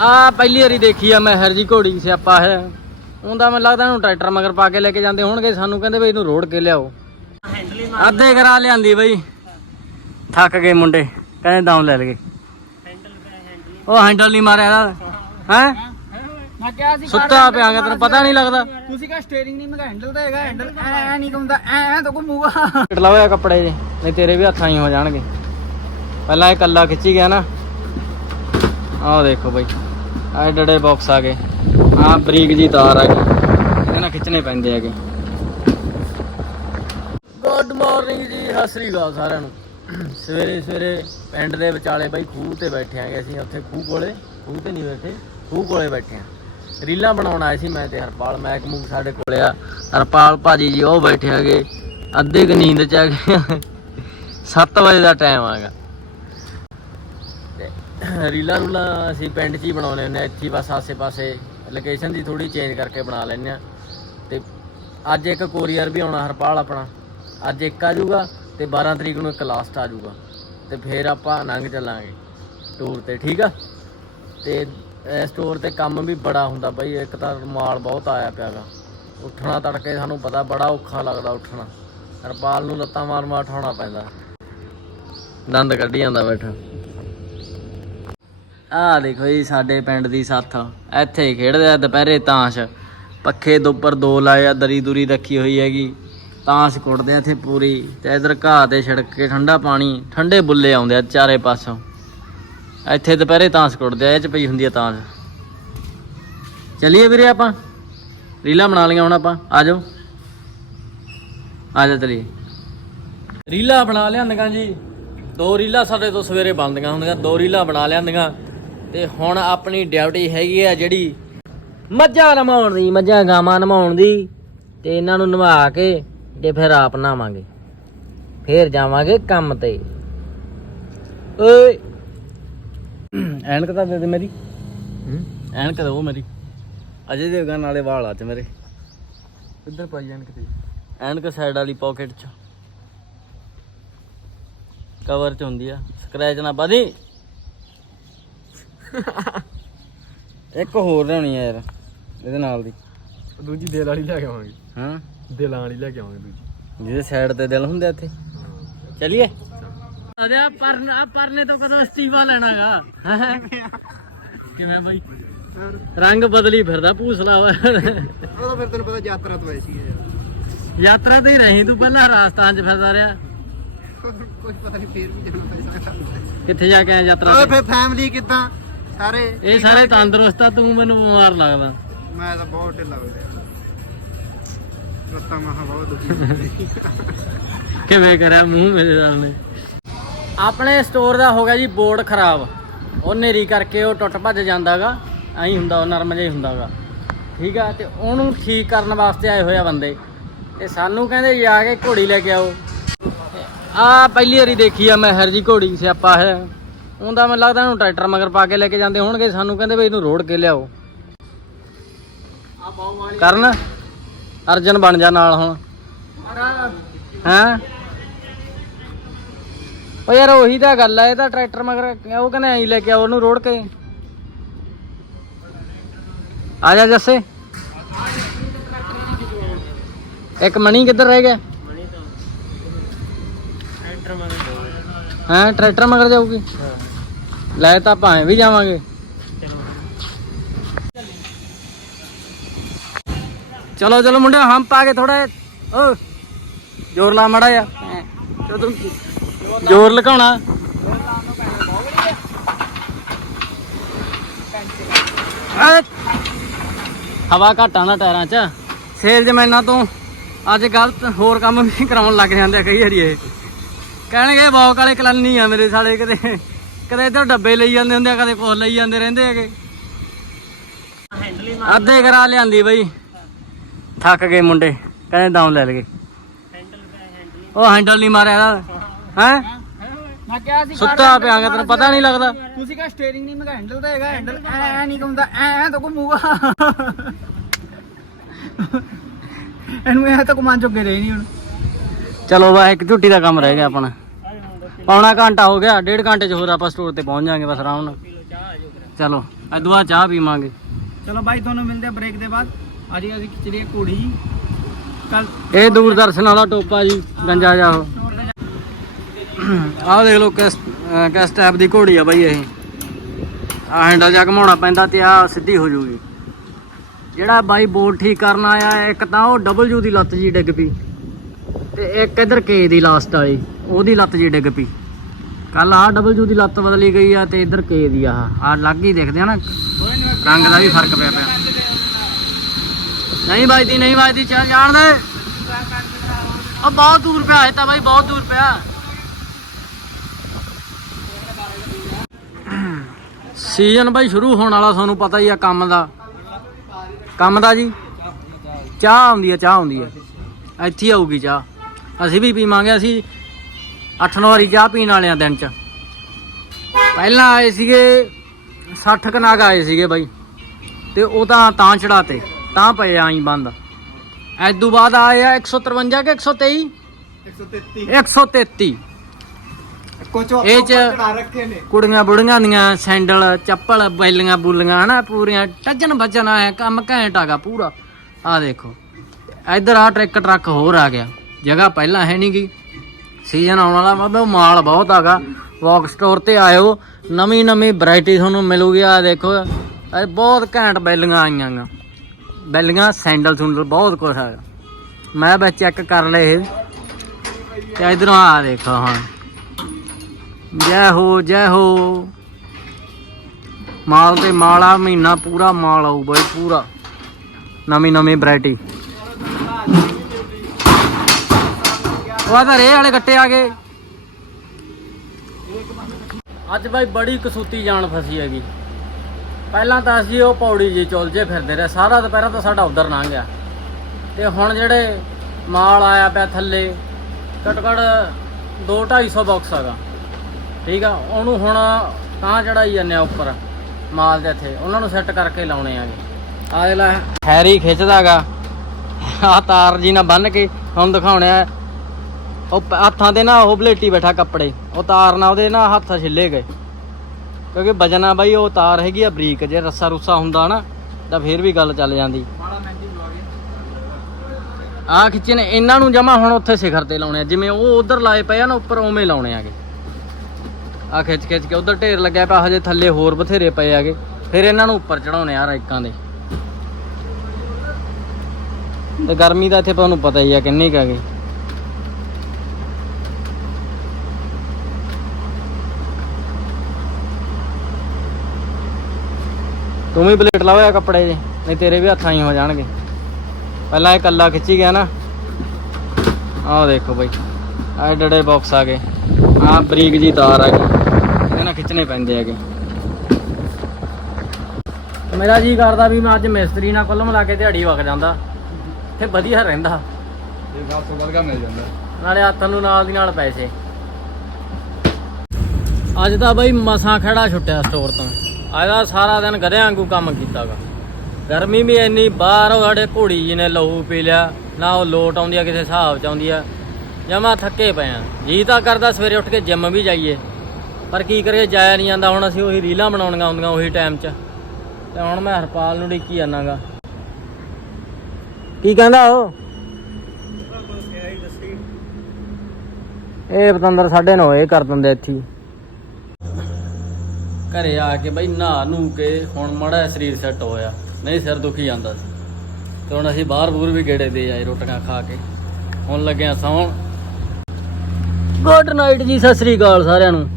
ਆ ਪਹਿਲੀ ਵਾਰੀ ਦੇਖੀ ਆ ਮੈਂ ਹਰ ਜੀ ਘੋੜੀ ਸਿਆਪਾ ਹੈ। ਉਹਦਾ ਮੈਨੂੰ ਲੱਗਦਾ ਇਹਨੂੰ ਟਰੈਕਟਰ ਮਗਰ ਪਾ ਕੇ ਲੈ ਕੇ ਜਾਂਦੇ ਹੋਣਗੇ। ਸਾਨੂੰ ਕਹਿੰਦੇ ਬਈ ਇਹਨੂੰ ਰੋੜ ਕੇ ਲਿਆਓ। ਅੱਧੇ ਕਰਾ ਲਿਆਂਦੀ ਬਈ। ਥੱਕ ਗਏ ਮੁੰਡੇ। ਕਹਿੰਦੇ ਦਮ ਲੈ ਲਗੇ। ਉਹ ਹੈਂਡਲ ਨਹੀਂ ਮਾਰਿਆ ਹੈ? ਮੈਂ ਕਿਹਾ ਸੀ ਸੁੱਤਾ ਪਿਆਗਾ ਤੈਨੂੰ ਪਤਾ ਨਹੀਂ ਲੱਗਦਾ। ਤੁਸੀਂ ਕਹਾ ਸਟੀਅਰਿੰਗ ਨਹੀਂ ਮੈਂ ਕਿਹਾ ਹੈਂਡਲ ਤਾਂ ਹੈਗਾ ਹੈਂਡਲ ਐ ਨਹੀਂ ਘੁੰਮਦਾ ਐ ਤਾਂ ਘੁੰਮੂਗਾ। ਕੱਟ ਹੋਇਆ ਕੱਪੜੇ ਜੇ ਨਹੀਂ ਤੇਰੇ ਵੀ ਹੱਥਾਂ ਹੀ ਹੋ ਜਾਣਗੇ। ਪਹਿਲਾਂ ਇਹ ਕੱਲਾ ਖਿੱਚੀ ਗਿਆ ਨਾ। ਆਹ ਦੇਖੋ ਬਾਈ, ਆਹ ਡੜੇ ਬਾਕਸ ਆ ਗਏ। ਆਹ ਬਰੀਕ ਜੀ ਤਾਰ ਆ ਗਈ। ਇਹਦੇ ਨਾਲ ਖਿੱਚਣੇ ਪੈਂਦੇ ਹੈਗੇ। ਗੁੱਡ ਮਾਰਨਿੰਗ ਜੀ, ਸਤਿ ਸ੍ਰੀ ਅਕਾਲ ਸਾਰਿਆਂ ਨੂੰ। ਸਵੇਰੇ ਸਵੇਰੇ ਪਿੰਡ ਦੇ ਵਿਚਾਲੇ ਬਾਈ ਖੂਹ ਤੇ ਬੈਠੇ ਆਂਗੇ ਅਸੀਂ, ਉੱਥੇ ਖੂਹ ਕੋਲੇ। ਖੂਹ ਤੇ ਨਹੀਂ ਬੈਠੇ, ਖੂਹ ਕੋਲੇ ਬੈਠੇ ਆਂ ਰੀਲਾਂ ਬਣਾਉਣ ਆਏ ਸੀ ਮੈਂ ਤੇ ਹਰਪਾਲ ਮੈਕ ਮੂਕ ਸਾਡੇ ਕੋਲੇ ਆ। ਹਰਪਾਲ ਭਾਜੀ ਜੀ ਉਹ ਬੈਠੇ ਹੈਗੇ, ਅੱਧੇ ਕੁ ਨੀਂਦ ਚ ਆ ਗਏ 7 ਵਜੇ ਦਾ ਟਾਈਮ ਆਗਾ ਤੇ ਰੀਲਾਂ ਰੂਲਾਂ ਅਸੀਂ ਪਿੰਡ 'ਚ ਹੀ ਬਣਾਉਨੇ ਹੁੰਦੇ ਹਾਂ, ਇੱਥੇ ਬਸ ਆਸੇ-ਪਾਸੇ ਲੋਕੇਸ਼ਨ ਦੀ ਥੋੜੀ ਚੇਂਜ ਕਰਕੇ ਬਣਾ ਲੈਂਦੇ ਆ ਤੇ ਅੱਜ ਇੱਕ ਕੋਰੀਅਰ ਵੀ ਆਉਣਾ, ਹਰਪਾਲ ਆਪਣਾ। ਅੱਜ ਇੱਕ ਆ ਜਾਊਗਾ ਤੇ 12 ਤਰੀਕ ਨੂੰ ਇੱਕ ਲਾਸਟ ਆ ਜਾਊਗਾ। ਤੇ ਫਿਰ ਆਪਾਂ ਨੰਗ ਚੱਲਾਂਗੇ ਟੂਰ ਤੇ, ਠੀਕ ਆ? ਤੇ ਸਟੋਰ ਤੇ ਕੰਮ ਵੀ ਬੜਾ ਹੁੰਦਾ ਬਈ, ਇੱਕ ਤਾਂ ਮਾਲ ਬਹੁਤ ਆਇਆ ਪਿਆਗਾ ਉੱਠਣਾ ਤੜਕੇ ਸਾਨੂੰ ਪਤਾ ਬੜਾ ਔਖਾ ਲੱਗਦਾ ਉੱਠਣਾ। ਹਰਪਾਲ ਨੂੰ ਲੱਤਾਂ ਮਾਰ ਮਾਰ ਉਠਾਉਣਾ ਪੈਂਦਾ। ਦੰਦ ਕੱਢੀ ਜਾਂਦਾ ਬੈਠਾ। ਆਹ ਦੇਖੋ ਜੀ ਸਾਡੇ ਪਿੰਡ ਦੀ ਸੱਥ। ਇੱਥੇ ਹੀ ਖੇਡਦੇ ਆ ਦੁਪਹਿਰੇ ਤਾਸ਼। ਪੱਖੇ ਦੇ ਉੱਪਰ ਦੋ ਲਾਏ ਆ ਦਰੀ ਦੁਰੀ ਰੱਖੀ ਹੋਈ ਹੈਗੀ। ਤਾਸ਼ ਕੁੱਟਦੇ ਆ ਇੱਥੇ ਪੂਰੀ। ਤੇ ਇਧਰ ਘਾਹ ਤੇ ਛਿੜਕ ਕੇ ਠੰਡਾ ਪਾਣੀ, ਠੰਡੇ ਬੁੱਲੇ ਆਉਂਦੇ ਆ ਚਾਰੇ ਪਾਸੋਂ। ਇੱਥੇ ਦੁਪਹਿਰੇ ਤਾਸ਼ ਕੁੱਟਦੇ ਆ, ਇਹ ਚ ਪਈ ਹੁੰਦੀ ਆ ਤਾਸ਼। ਚੱਲੀਏ ਵੀਰੇ ਆਪਾਂ। ਰੀਲਾਂ ਬਣਾ ਲਈਆਂ ਹੁਣ ਆਪਾਂ। ਆ ਜਾਓ। ਆ ਜਾ ਚਲੀਏ। ਰੀਲਾਂ ਬਣਾ ਲਿਆਂਦੀਆਂ ਜੀ। ਦੋ ਰੀਲਾਂ ਸਾਡੇ ਤੋਂ ਸਵੇਰੇ ਬਣਦੀਆਂ ਹੁੰਦੀਆਂ, ਦੋ ਰੀਲਾਂ ਬਣਾ ਲਿਆਂਦੀਆਂ। ਤੇ ਹੁਣ ਆਪਣੀ ਡਿਊਟੀ ਹੈਗੀ ਆ ਜਿਹੜੀ ਮੱਝਾਂ ਨਮਾਉਣ ਦੀ ਮੱਝਾਂ ਗਾਵਾਂ ਨਮਾਉਣ ਦੀ ਤੇ ਇਹਨਾਂ ਨੂੰ ਨਵਾ ਕੇ ਤੇ ਫਿਰ ਆਪ ਨਹਾਵਾਂਗੇ। ਫਿਰ ਜਾਵਾਂਗੇ ਕੰਮ ਤੇ। ਓਏ। ਐਨਕ ਤਾਂ ਦੇ ਦੇ ਮੇਰੀ। ਐਨਕ ਤਾਂ ਉਹ ਮੇਰੀ। ਅਜੇ ਦੇਵਗਨ ਨਾਲੇ ਵਾਲ ਆ ਚ ਮੇਰੇ। ਕਿੱਧਰ ਪਾਈ ਐਨਕ ਤੇ? ਐਨਕ ਸਾਈਡ ਵਾਲੀ ਪਾਕਟ ਚ। ਕਵਰ ਚ ਹੁੰਦੀ ਆ। ਸਕ੍ਰੈਚ ਨਾ ਬਾਦੀ ਇੱਕ ਹੋਰ ਲੈਣੀ ਆ ਯਾਰ ਇਹਦੇ ਨਾਲ ਦੀ। ਦੂਜੀ ਦਿਲ ਵਾਲੀ ਲੈ ਕੇ ਆਵਾਂਗੇ। ਹਾਂ? ਦਿਲਾਂ ਵਾਲੀ ਲੈ ਕੇ ਆਵਾਂਗੇ ਦੂਜੀ। ਜਿਹਦੇ ਸਾਈਡ ਤੇ ਦਿਲ ਹੁੰਦੇ ਇੱਥੇ। ਚਲਿਏ। ਅਰੇ ਪਰਨ ਆ ਪਰਨੇ ਤੋਂ ਕਦੋਂ ਅਸਤੀਫਾ ਲੈਣਾਗਾ? ਕਿਵੇਂ ਬਾਈ? ਰੰਗ ਬਦਲੀ ਫਿਰਦਾ ਭੂਸਲਾ ਹੋਇਆ ਉਹ ਫਿਰ ਤੈਨੂੰ ਪਤਾ ਯਾਤਰਾ ਤੋਂ ਆਏ ਸੀ ਯਾਤਰਾ ਤੇ ਹੀ ਰਹੀ ਤੂੰ ਪਹਿਲਾਂ ਰਾਜਸਥਾਨ ਚ ਫਿਰਦਾ ਰਿਹਾ। ਕੁਝ ਪਤਾ ਨਹੀਂ ਫੇਰ ਵੀ ਜਾਣਾ ਪੈਸਾ ਕਿੱਥੇ ਜਾ ਕੇ ਆਇਆ ਯਾਤਰਾ ਓਏ ਤੇ? ਫਿਰ ਫੈਮਿਲੀ ਕਿੱਦਾਂ? ਸਾਰੇ ਇਹ ਸਾਰੇ ਤੰਦਰੁਸਤ ਆ ਤੂੰ ਮੈਨੂੰ ਬਿਮਾਰ ਲੱਗਦਾ। ਮੈਂ ਤਾਂ ਬਹੁਤ ਢਿੱਲਾ ਹੋ ਗਿਆ। ਰਸਤਾ ਮਹਾ ਬਹੁਤ ਦੁਖੀ ਕਿਵੇਂ ਕਰਿਆ? ਮੂੰਹ ਮੇਰੇ ਨਾਲ ਨੇ। ਆਪਣੇ ਸਟੋਰ ਦਾ ਹੋ ਗਿਆ ਜੀ ਬੋਰਡ ਖਰਾਬ। ਉਹ ਨੇਰੀ ਕਰਕੇ ਉਹ ਟੁੱਟ ਭੱਜ ਜਾਂਦਾਗਾ। ਐਂ ਹੁੰਦਾ ਉਹ ਨਰਮ ਜਿਹਾ ਹੁੰਦਾਗਾ। ਠੀਕ ਆ ਤੇ ਉਹਨੂੰ ਠੀਕ ਕਰਨ ਵਾਸਤੇ ਆਏ ਹੋਏ ਆ ਬੰਦੇ। ਤੇ ਸਾਨੂੰ ਕਹਿੰਦੇ ਜਾ ਕੇ ਘੋੜੀ ਲੈ ਕੇ ਆਓ। ਆ ਪਹਿਲੀ ਵਾਰੀ ਦੇਖੀ ਆ ਮੈਂ ਹਰ ਜੀ ਘੋੜੀ ਸਿਆਪਾ ਹੈ। ਉਹਦਾ ਮੈਨੂੰ ਲੱਗਦਾ ਇਹਨੂੰ ਟਰੈਕਟਰ ਮਗਰ ਪਾ ਕੇ ਲੈ ਕੇ ਜਾਂਦੇ ਹੋਣਗੇ ਸਾਨੂੰ ਕਹਿੰਦੇ ਬਈ ਇਹਨੂੰ ਰੋੜ ਕੇ ਲਿਆਓ। ਕਰਨ ਅਰਜਨ ਬਣ ਜਾ ਨਾਲ ਹੁਣ। ਹੈਂ? ਉਹ ਯਾਰ ਉਹੀ ਤਾਂ ਗੱਲ ਆ ਇਹ ਤਾਂ ਟਰੈਕਟਰ ਮਗਰ ਉਹ ਕਹਿੰਦੇ ਐਂ ਲੈ ਕੇ ਆਓ ਉਹਨੂੰ ਰੋੜ ਕੇ। ਆ ਜਾ ਜੱਸੇ। ਇੱਕ ਮਣੀ ਕਿੱਧਰ ਰਹਿ ਗਿਆ? ਹਾਂ ਟਰੈਕਟਰ ਮਗਰ ਜਾਊਗੀ? ਲੈ ਤਾਂ ਭਾਵੇਂ ਵੀ ਜਾਵਾਂਗੇ। ਚਲੋ ਚਲੋ ਮੁੰਡੇ ਹੰਪ ਪਾ ਕੇ ਥੋੜਾ ਓ ਜ਼ੋਰ ਲਾ ਮੜਾ ਆ ਜ਼ੋਰ ਲਗਾਉਣਾ ਹਵਾ ਘਟਾਂ ਦਾ ਟਾਇਰਾਂ 'ਚ। ਸੇਲਜ਼ਮੈਨਾਂ ਤੋਂ ਅੱਜ ਗਲਤ ਹੋਰ ਕੰਮ ਵੀ ਕਰਾਉਣ ਲੱਗ ਜਾਂਦੇ ਕਈ ਵਾਰੀ ਇਹ। ਕਹਿਣਗੇ ਬੌਕ ਵਾਲੇ ਕਲੰਨੀ ਆ ਮੇਰੇ ਸਾਲੇ ਕਿਤੇ। ਕਦੇ ਇੱਧਰ ਡੱਬੇ ਲਈ ਜਾਂਦੇ ਹੁੰਦੇ ਆ ਕਦੇ ਕੁਛ ਲਈ ਜਾਂਦੇ ਰਹਿੰਦੇ ਹੈਗੇ। ਅੱਧੇ ਕਰਾ ਲਿਆਂਦੀ ਬਈ। ਥੱਕ ਗਏ ਮੁੰਡੇ ਕਹਿੰਦੇ ਦਮ ਲੈ ਲਗੇ ਉਹ ਹੈਂਡਲ ਨਹੀਂ ਮਾਰਿਆ ਹੈ? ਮੈਂ ਕਿਹਾ ਸੀ ਸੁੱਤਾ ਪਿਆਗਾ ਤੈਨੂੰ ਪਤਾ ਨਹੀਂ ਲੱਗਦਾ। ਤੁਸੀਂ ਕਹਾ ਸਟੀਅਰਿੰਗ ਨਹੀਂ ਮੈਂ ਕਿਹਾ ਹੈਂਡਲ ਤਾਂ ਹੈਗਾ ਹੈਂਡਲ ਐ ਨਹੀਂ ਘੁੰਮਦਾ ਐ ਤਾਂ ਘੁੰਮੂਗਾ। ਇਹਨੂੰ ਇਹ ਤਾਂ ਘੁਮਾਨ ਚੁੱਕੇ ਰਹੇ ਨਹੀਂ ਹੁਣ। ਚਲੋ ਬਾ ਇੱਕ ਝੁੱਟੀ ਦਾ ਕੰਮ ਰਹਿ ਗਿਆ ਆਪਣਾ। ਪੌਣਾ ਘੰਟਾ ਹੋ ਗਿਆ ਡੇਢ ਘੰਟੇ ਚ ਹੋਰ ਆਪਾਂ ਸਟੋਰ ਤੇ ਪਹੁੰਚ ਜਾਾਂਗੇ ਬਸ ਆਰਾਮ ਨਾਲ। ਚਲੋ ਅਦਵਾ ਚਾਹ ਪੀਵਾਂਗੇ। ਚਲੋ ਬਾਈ ਤੁਹਾਨੂੰ ਮਿਲਦੇ ਆ ਬ੍ਰੇਕ ਦੇ ਬਾਅਦ। ਅੱਜ ਅਸੀਂ ਖਿਚੜੀ ਘੋੜੀ। ਕੱਲ ਇਹ ਦੂਰਦਰਸ਼ਨ ਵਾਲਾ ਟੋਪਾ ਜੀ ਗੰਜਾ ਜਾ ਆਹ ਦੇਖ ਲਓ ਕਿਸ ਕਿਸ ਟਾਈਪ ਦੀ ਘੋੜੀ ਆ ਬਾਈ ਇਹ। ਆ ਹੈਂਡਲ ਜਾ ਘਮਾਉਣਾ ਪੈਂਦਾ ਤੇ ਆ ਸਿੱਧੀ ਹੋ ਜੂਗੀ। ਜਿਹੜਾ ਬਾਈ ਬੋਰਡ ਠੀਕ ਕਰਨ ਆਇਆ ਇੱਕ ਤਾਂ ਉਹ ਡਬਲਯੂ ਦੀ ਲੱਤ ਜੀ ਡਿੱਗ ਪਈ। ਤੇ ਇੱਕ ਇਧਰ ਕੇ ਦੀ ਲਾਸਟ ਵਾਲੀ। ਉਹਦੀ ਲੱਤ ਜੀ ਡਿੱਗ ਪਈ। ਕੱਲ ਆ ਡਬਲਯੂ ਦੀ ਲੱਤ ਬਦਲੀ ਗਈ ਆ ਤੇ ਇਧਰ ਕੇ ਦੀ ਆ। ਆ ਲੱਗ ਹੀ ਦੇਖਦੇ ਆ ਨਾ। ਰੰਗ ਦਾ ਵੀ ਫ਼ਰਕ ਪਿਆ ਪਿਆ। ਨਹੀਂ ਵੱਜਦੀ ਨਹੀਂ ਵੱਜਦੀ, ਚੱਲ ਜਾਣ ਦੇ। ਉਹ ਬਹੁਤ ਦੂਰ ਪਿਆ ਹੈ ਤਾਂ ਬਾਈ ਬਹੁਤ ਦੂਰ ਪਿਆ। ਸੀਜ਼ਨ ਬਾਈ ਸ਼ੁਰੂ ਹੋਣ ਵਾਲਾ, ਤੁਹਾਨੂੰ ਪਤਾ ਹੀ ਆ ਕੰਮ ਦਾ। ਕੰਮ ਦਾ ਜੀ। ਚਾਹ ਆਉਂਦੀ ਆ, ਚਾਹ ਆਉਂਦੀ ਆ। ਇੱਥੇ ਆਊਗੀ ਚਾਹ। ਅਸੀਂ ਵੀ ਪੀਵਾਂਗੇ, ਅਸੀਂ 8-9 ਵਾਰੀ ਚਾਹ ਪੀਣ ਵਾਲੇ ਆ ਦਿਨ ਚ। ਪਹਿਲਾਂ ਆਏ ਸੀਗੇ 60 ਕਨਾਗ ਆਏ ਸੀਗੇ ਬਾਈ। ਤੇ ਉਹ ਤਾਂ ਤਾਂ ਚੜਾਤੇ ਤਾਂ ਪਏ ਆਈ ਬੰਦ। ਐਦੋਂ ਬਾਅਦ ਆਏ ਆ 153 ਕਿ 123 133 133 ਕੁਝ ਇਹ ਚ ਰੱਖੇ ਨੇ। ਕੁੜੀਆਂ ਬੁੜੀਆਂ ਦੀਆਂ ਸੈਂਡਲ ਚੱਪਲ ਬੈਲੀਆਂ ਬੁੱਲੀਆਂ ਹਨਾ ਪੂਰੀਆਂ ਟੱਜਣ ਵੱਜਣ ਆਇਆ ਕੰਮ ਘੈਂਟ ਆਗਾ ਪੂਰਾ। ਆ ਦੇਖੋ ਇੱਧਰ ਆ ਟਰੱਕ ਟਰੱਕ ਹੋਰ ਆ ਗਿਆ। ਜਗ੍ਹਾ ਪਹਿਲਾਂ ਹੈ ਨਹੀਂ ਗੀ। ਸੀਜ਼ਨ ਆਉਣ ਵਾਲਾ ਬਾਬਾ ਮਾਲ ਬਹੁਤ ਆਗਾ ਵਾਕ ਸਟੋਰ ਤੇ ਆਇਓ। ਨਵੀਂ ਨਵੀਂ ਵੈਰਾਈਟੀ ਤੁਹਾਨੂੰ ਮਿਲੂਗੀ। ਆ ਦੇਖੋ। ਇਹ ਬਹੁਤ ਘੈਂਟ ਬੈਲੀਆਂ ਆਈਆਂ ਗਾ ਬੈਲੀਆਂ ਸੈਂਡਲ ਸੁੰਡਲ ਬਹੁਤ ਕੁਝ ਹੈਗਾ। ਮੈਂ ਬਸ ਚੈੱਕ ਕਰ ਲਏ ਇਹ। ਤੇ ਇਧਰੋਂ ਆ ਦੇਖੋ ਹਾਂ ਜੈ ਹੋ ਜੈ ਹੋ। ਮਾਲ ਤੇ ਮਾਲਾ ਮਹੀਨਾ ਪੂਰਾ ਮਾਲ ਆਊ ਬਾਈ, ਪੂਰਾ। ਨਵੀਂ ਨਵੀਂ ਵੈਰਾਈਟੀ ਉਹ ਤਾਂ ਰੇ ਵਾਲੇ ਗੱਟੇ ਆ ਗਏ। ਅੱਜ ਬਾਈ ਬੜੀ ਕਸੂਤੀ ਜਾਨ ਫਸੀ ਹੈਗੀ। ਪਹਿਲਾਂ ਤਾਂ ਅਸੀਂ ਉਹ ਪੌੜੀ ਜੀ ਚੁਲਜੇ ਫਿਰਦੇ ਰਹੇ। ਸਾਰਾ ਦੁਪਹਿਰਾ ਤਾਂ ਸਾਡਾ ਉਧਰ ਲੰਘ ਗਿਆ। ਤੇ ਹੁਣ ਜਿਹੜੇ ਮਾਲ ਆਇਆ ਪਿਆ ਥੱਲੇ ਘੱਟ ਘੱਟ 2 250 ਬਾਕਸ ਹੈਗਾ। ਠੀਕ ਆ, ਉਹਨੂੰ ਹੁਣ ਤਾਂ ਚੜਾਈ ਜਾਂਦੇ ਆ ਉੱਪਰ, ਮਾਲ ਦੇ ਇੱਥੇ। ਉਹਨਾਂ ਨੂੰ ਸੈੱਟ ਕਰਕੇ ਲਾਉਣੇ ਆਗੇ। ਆ ਜਿਹੜਾ ਹੈਰੀ ਖਿੱਚਦਾਗਾ ਆ ਤਾਰ ਜੀ ਨਾਲ ਬੰਨ ਕੇ ਹੁਣ ਦਿਖਾਉਣਿਆ ਉਹ ਪ- ਹੱਥਾਂ ਤੇ ਨਾ ਉਹ ਬਲੇਟੀ ਬੈਠਾ ਕੱਪੜੇ ਉਹ ਤਾਰ ਨਾਲ ਉਹਦੇ ਨਾ ਹੱਥ ਛਿੱਲੇ ਗਏ। ਕਿਉਂਕਿ ਵਜਨ ਆ ਬਾਈ ਉਹ ਤਾਰ ਹੈਗੀ ਆ ਬਰੀਕ ਜੇ ਰੱਸਾ ਰੁੱਸਾ ਹੁੰਦਾ ਨਾ ਤਾਂ ਫੇਰ ਵੀ ਗੱਲ ਚੱਲ ਜਾਂਦੀ। ਮਹਿੰਗੀ ਬਲੌਗ ਆ ਖਿੱਚੇ ਨੇ ਇਹਨਾਂ ਨੂੰ ਜਮਾ ਹੁਣ ਉੱਥੇ ਸਿਖਰ ਤੇ ਲਾਉਣੇ ਆ। ਜਿਵੇਂ ਉਹ ਉਧਰ ਲਾਏ ਪਏ ਆ ਨਾ ਉੱਪਰ ਉਵੇਂ ਲਾਉਣੇ ਆਗੇ। ਆ ਖਿੱਚ ਖਿੱਚ ਕੇ ਉਧਰ ਢੇਰ ਲੱਗਿਆ ਪਿਆ ਹਜੇ ਥੱਲੇ ਹੋਰ ਬਥੇਰੇ ਪਏ ਆਗੇ। ਫਿਰ ਇਹਨਾਂ ਨੂੰ ਉੱਪਰ ਚੜਾਉਣੇ ਆ ਰਾਈਕਾਂ ਦੇ। ਤੇ ਗਰਮੀ ਦਾ ਇੱਥੇ ਤੁਹਾਨੂੰ ਪਤਾ ਹੀ ਆ ਕਿੰਨੀ ਕੁ ਹੈਗੀ। ਤੂੰ ਵੀ ਪਲੇਟ ਲਾਇਆ ਕੱਪੜੇ ਜੇ ਨਹੀਂ ਤੇਰੇ ਵੀ ਹੱਥਾਂ ਹੀ ਹੋ ਜਾਣਗੇ। ਪਹਿਲਾਂ ਇਹ ਕੱਲਾ ਖਿੱਚੀ ਗਿਆ ਨਾ। ਆਹ ਦੇਖੋ ਬਈ ਆਹ ਡੜੇ ਬਾਕਸ ਆ ਗਏ। ਆਹ ਬਰੀਕ ਜੀ ਤਾਰ ਆ ਗਈ। ਇਹਦੇ ਨਾਲ ਖਿੱਚਣੇ ਪੈਂਦੇ ਹੈਗੇ। ਮੇਰਾ ਜੀ ਕਰਦਾ ਵੀ ਮੈਂ ਅੱਜ ਮਿਸਤਰੀ ਨਾਲ ਕੁੱਲ ਮਿਲਾ ਕੇ ਦਿਹਾੜੀ ਵਗ ਜਾਂਦਾ। ਤੇ ਵਧੀਆ ਰਹਿੰਦਾ। ਇਹ ਬਾਤ ਤੋਂ ਵਰਗਾ ਮਿਲ ਜਾਂਦਾ। ਨਾਲੇ ਹੱਥਾਂ ਨੂੰ ਨਾਲ ਦੀ ਨਾਲ ਪੈਸੇ। ਅੱਜ ਤਾਂ ਬਈ ਮਸਾਂ ਖੜਾ ਛੁੱਟਿਆ ਸਟੋਰ ਤੋਂ। ਦਾ ਸਾਰਾ ਦਿਨ ਗਧਿਆਂ ਵਾਂਗੂ ਕੰਮ ਕੀਤਾਗਾ। ਗਰਮੀ ਵੀ ਇੰਨੀ ਬਾਹਰ ਉਹ ਸਾਡੇ ਘੋੜੀ ਜੀ ਨੇ ਲਹੂ ਪੀ ਲਿਆ ਨਾ ਉਹ ਲੋਟ ਆਉਂਦੀ ਆ ਕਿਸੇ ਹਿਸਾਬ ਚ ਆਉਂਦੀ ਆ। ਜਮਾ ਥੱਕੇ ਪਏ ਆ। ਜੀ ਤਾਂ ਕਰਦਾ ਸਵੇਰੇ ਉੱਠ ਕੇ ਜਿੰਮ ਵੀ ਜਾਈਏ। ਪਰ ਕੀ ਕਰੀਏ ਜਾਇਆ ਨਹੀਂ ਜਾਂਦਾ। ਹੁਣ ਅਸੀਂ ਉਹੀ ਰੀਲਾਂ ਬਣਾਉਣੀਆਂ ਹੁੰਦੀਆਂ ਉਹੀ ਟਾਈਮ 'ਚ। ਤੇ ਹੁਣ ਮੈਂ ਹਰਪਾਲ ਨੂੰ ਡਿੱਕੀ ਜਾਣਾਗਾ। ਕੀ ਕਹਿੰਦਾ ਉਹ? ਇਹ ਪਤੰਦਰ ਸਾਡੇ ਨੌ ਇਹ ਕਰ ਦਿੰਦੇ ਇੱਥੇ। ਘਰੇ ਆ ਕੇ ਬਈ ਨਹਾ ਨੂੰ ਕੇ ਹੁਣ ਮੜਾ ਸਰੀਰ ਸੈੱਟ ਹੋਇਆ। ਨਹੀਂ ਸਿਰ ਦੁਖੀ ਜਾਂਦਾ ਸੀ। ਤੇ ਹੁਣ ਅਸੀਂ ਬਾਹਰ ਬੂਰ ਵੀ ਗੇੜੇ ਦੇ ਆਏ ਰੋਟੀਆਂ ਖਾ ਕੇ। ਹੁਣ ਲੱਗਿਆ ਸੌਣ। ਗੁੱਡ ਨਾਈਟ ਜੀ, ਸਤਿ ਸ੍ਰੀ ਅਕਾਲ ਸਾਰਿਆਂ ਨੂੰ।